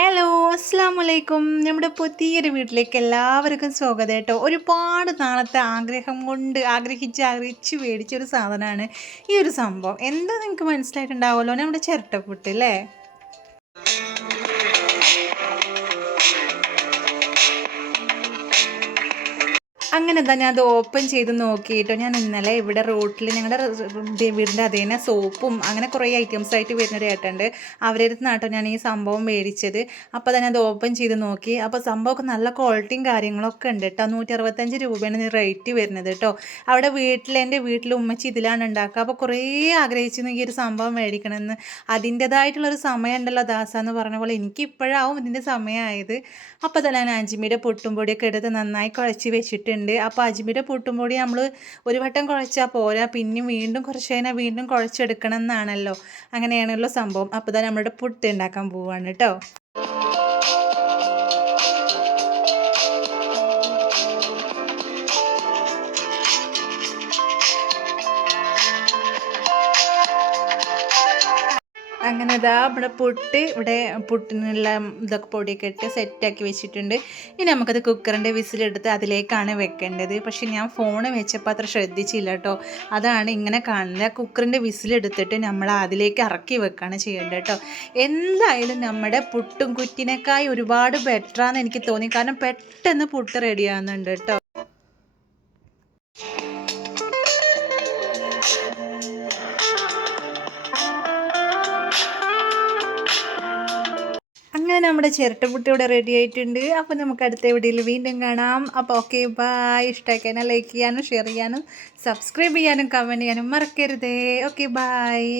Hello അസ്സാം വലൈക്കും നമ്മുടെ പുതിയൊരു വീട്ടിലേക്ക് എല്ലാവർക്കും സ്വാഗതം കേട്ടോ. ഒരുപാട് നാളത്തെ ആഗ്രഹം കൊണ്ട് ആഗ്രഹിച്ച് ആഗ്രഹിച്ച് മേടിച്ച ഒരു സാധനമാണ് ഈ ഒരു സംഭവം. എന്താ നിങ്ങൾക്ക് മനസ്സിലായിട്ടുണ്ടാവുമല്ലോ? നമ്മുടെ ചിരട്ടപ്പുട്ട് അല്ലേ? അങ്ങനെ തന്നെ അത് ഓപ്പൺ ചെയ്ത് നോക്കിയിട്ടോ. ഞാൻ ഇന്നലെ ഇവിടെ റോട്ടിൽ ഞങ്ങളുടെ വീടിന്റെ അതേ തന്നെ സോപ്പും അങ്ങനെ കുറേ ഐറ്റംസ് ആയിട്ട് വരുന്നൊരു ഏട്ടുണ്ട് അവരുടെ അടുത്ത് ഞാൻ ഈ സംഭവം മേടിച്ചത്. അപ്പോൾ തന്നെ അത് ഓപ്പൺ ചെയ്ത് നോക്കി. അപ്പോൾ സംഭവമൊക്കെ നല്ല ക്വാളിറ്റിയും കാര്യങ്ങളൊക്കെ ഉണ്ട് കേട്ടോ നൂറ്റി അറുപത്തഞ്ച് രൂപയാണ് റേറ്റ് വരുന്നത് കേട്ടോ അവിടെ വീട്ടിൽ എന്റെ വീട്ടിൽ ഉമ്മച്ചി ഇതിലാണ് ഉണ്ടാക്കുക. അപ്പോൾ കുറേ ആഗ്രഹിച്ചിരുന്നു ഈ ഒരു സംഭവം മേടിക്കണമെന്ന് അതിന്റെതായിട്ടുള്ളൊരു സമയം ഉണ്ടല്ലോ ദാസ എന്ന് പറഞ്ഞ പോലെ എനിക്ക് ഇപ്പോഴാവും ഇതിന്റെ സമയമായത് അപ്പോൾ തന്നെ ഞാൻ അഞ്ചിമിയുടെ പൊട്ടും പൊടിയൊക്കെ എടുത്ത് നന്നായി കുഴച്ച് വെച്ചിട്ടുണ്ട്. അപ്പോൾ അജ്മിയുടെ പൊട്ടും പൊടി നമ്മൾ ഒരു വട്ടം കുഴച്ചാൽ പോരാ. പിന്നെയും വീണ്ടും കുറച്ച് കഴിഞ്ഞാൽ വീണ്ടും കുഴച്ചെടുക്കണം എന്നാണല്ലോ അങ്ങനെയാണല്ലോ സംഭവം. അപ്പോൾ തന്നെ നമ്മളുടെ പുട്ട് ഉണ്ടാക്കാൻ പോവാണ് കേട്ടോ. അങ്ങനെ ഇതാ നമ്മുടെ പുട്ട് ഇവിടെ പുട്ടിനുള്ള ഇതൊക്കെ പൊടിയൊക്കെ ഇട്ട് സെറ്റാക്കി വെച്ചിട്ടുണ്ട്. ഇനി നമുക്കത് കുക്കറിന്റെ വിസിലെടുത്ത് അതിലേക്കാണ് വെക്കേണ്ടത്. പക്ഷെ ഞാൻ ഫോൺ വെച്ചപ്പോൾ അത്ര ശ്രദ്ധിച്ചില്ല കേട്ടോ അതാണ് ഇങ്ങനെ കാണുന്നത്. കുക്കറിന്റെ വിസിലെടുത്തിട്ട് നമ്മൾ അതിലേക്ക് ഇറക്കി വെക്കുകയാണ് ചെയ്യേണ്ടത് കേട്ടോ എന്തായാലും നമ്മുടെ പുട്ടും കുറ്റിനേക്കായി ഒരുപാട് ബെറ്ററാന്ന് എനിക്ക് തോന്നി. കാരണം പെട്ടെന്ന് പുട്ട് റെഡിയാകുന്നുണ്ട് കേട്ടോ നമ്മുടെ ചിരട്ടപ്പുട്ടി ഇവിടെ റെഡി ആയിട്ടുണ്ട്. അപ്പോൾ നമുക്ക് അടുത്ത വീഡിയോയിൽ വീണ്ടും കാണാം. അപ്പോൾ ഓക്കെ ബായ് ഇഷ്ടമാക്കാനും ലൈക്ക് ചെയ്യാനും ഷെയർ ചെയ്യാനും സബ്സ്ക്രൈബ് ചെയ്യാനും കമന്റ് ചെയ്യാനും മറക്കരുതേ. Okay bye